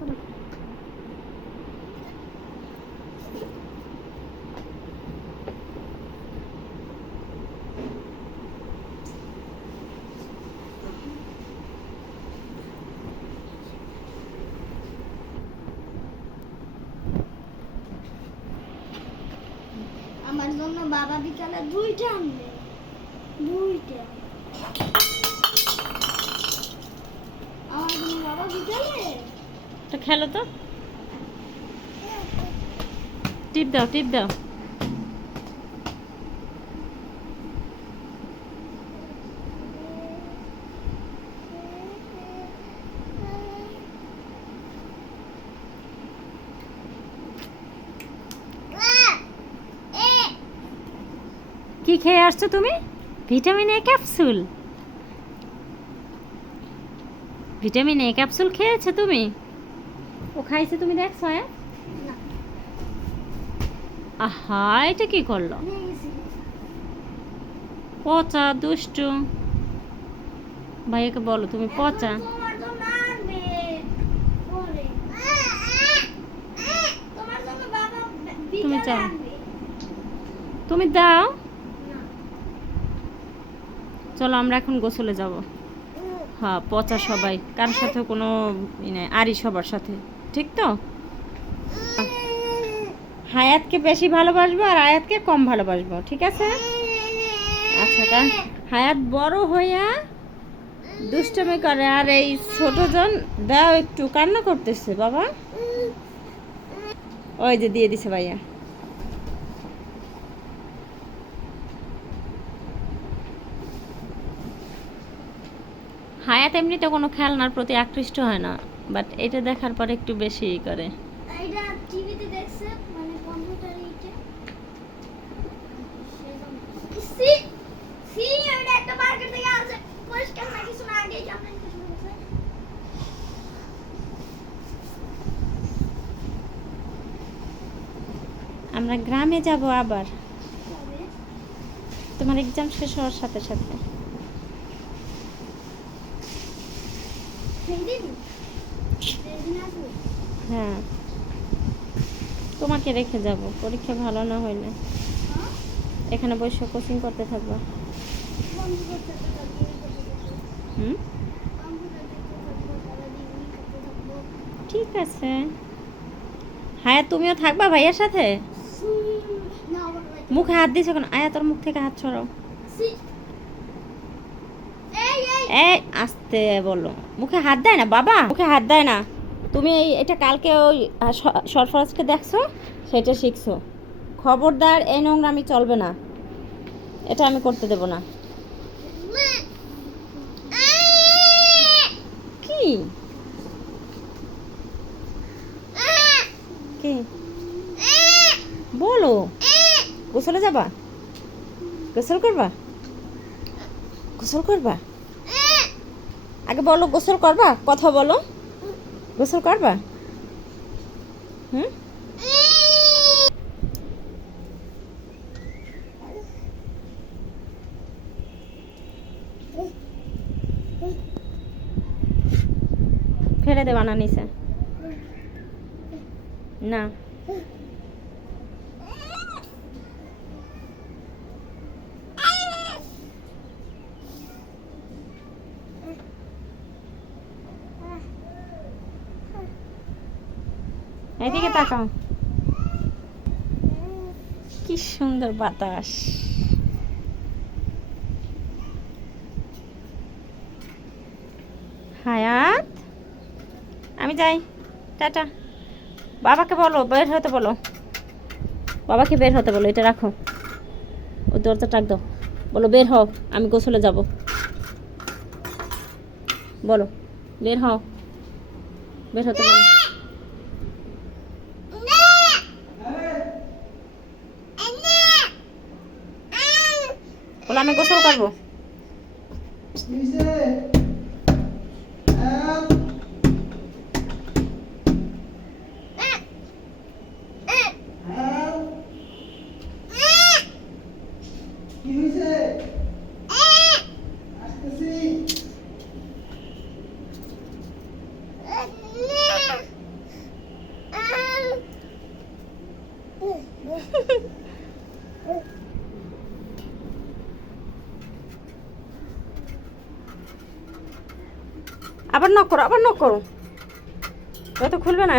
করে আমার জন্য বাবা বিকালে দুইটা আনবে। দুইটা। আমার জন্য বাবা বিকালে? খেলো তো। টিপ দাও টিপ দাও। কি খেয়ে আসছো তুমি? Vitamin A capsule. Vitamin A capsule খেয়েছো তুমি? ও খাইছে তুমি দেখছ হ্যাঁ আহা, এটা কি করল? পচা, দুষ্টু। ভাইয়াকে বলো, তুমি পচা? বিকালে চাও। তুমি দাও। চলো, আমরা এখন গোসলে যাব। হ্যাঁ পচা সবাই। কারোর সাথে কোনো আরই সবার সাথে। ঠিক তো? হায়াতকে বেশি ভালোবাসবো আর আয়াতকে কম ভালোবাসবো, ঠিক আছে? আচ্ছা হায়াত বড় হইয়া দুষ্টমি করে আর এই ছোটজন দাও একটু, কান্না করতেছে, বাবা। ওই যে দিয়ে দিছে ভাইয়া। হায়াত এমনিতে কোনো খেলনার প্রতি আকৃষ্ট হয় না বাট এটা দেখার পর একটু বেশি করে। মানে আমরা গ্রামে যাব আবার। তোমার এক্সাম শেষ হওয়ার সাথে সাথে। হ্যাঁ। তোমাকে রেখে যাব পরীক্ষা ভালো না হইলে। এখানে বসে কোচিং করতে থাকবা। হুম? ঠিক আছে। হায়া তুমিও থাকবা ভাইয়ের সাথে? মুখে হাত দিছো কেন? আয়া তোর মুখ থেকে হাত ছড়াও এই, আস্তে বলো। মুখে হাত দেয় না, বাবা? মুখে হাত দেয় না। তুমি এটা কালকে ওই সরফরাজকে দেখছ? সেটা শিখছো। খবরদার এই নোংরামি চলবে না। এটা আমি করতে দেব না। কি? কি? বলো। গোসলে যাবা? গোসল করবা? গোসল করবা? আগে বলো গোসল করবা? কথা বলো। গোসল করবা? হুম? ফেলে দেবা না নিচে না। এদিকে তাকাও। কি সুন্দর বাতাস। হায়াত আমি যাই। টাটা। বাবাকে বলো বের হতে বলো। বাবাকে বের হতে বলো এটা রাখো। ও দরজা টাক দাও। বলো বের হও আমি গোসলে যাব। বলো বের হও। বের হতে বলো। বলো আমি গোসল করব। আবার নক করো আবার নক করো। তো খুলবে না।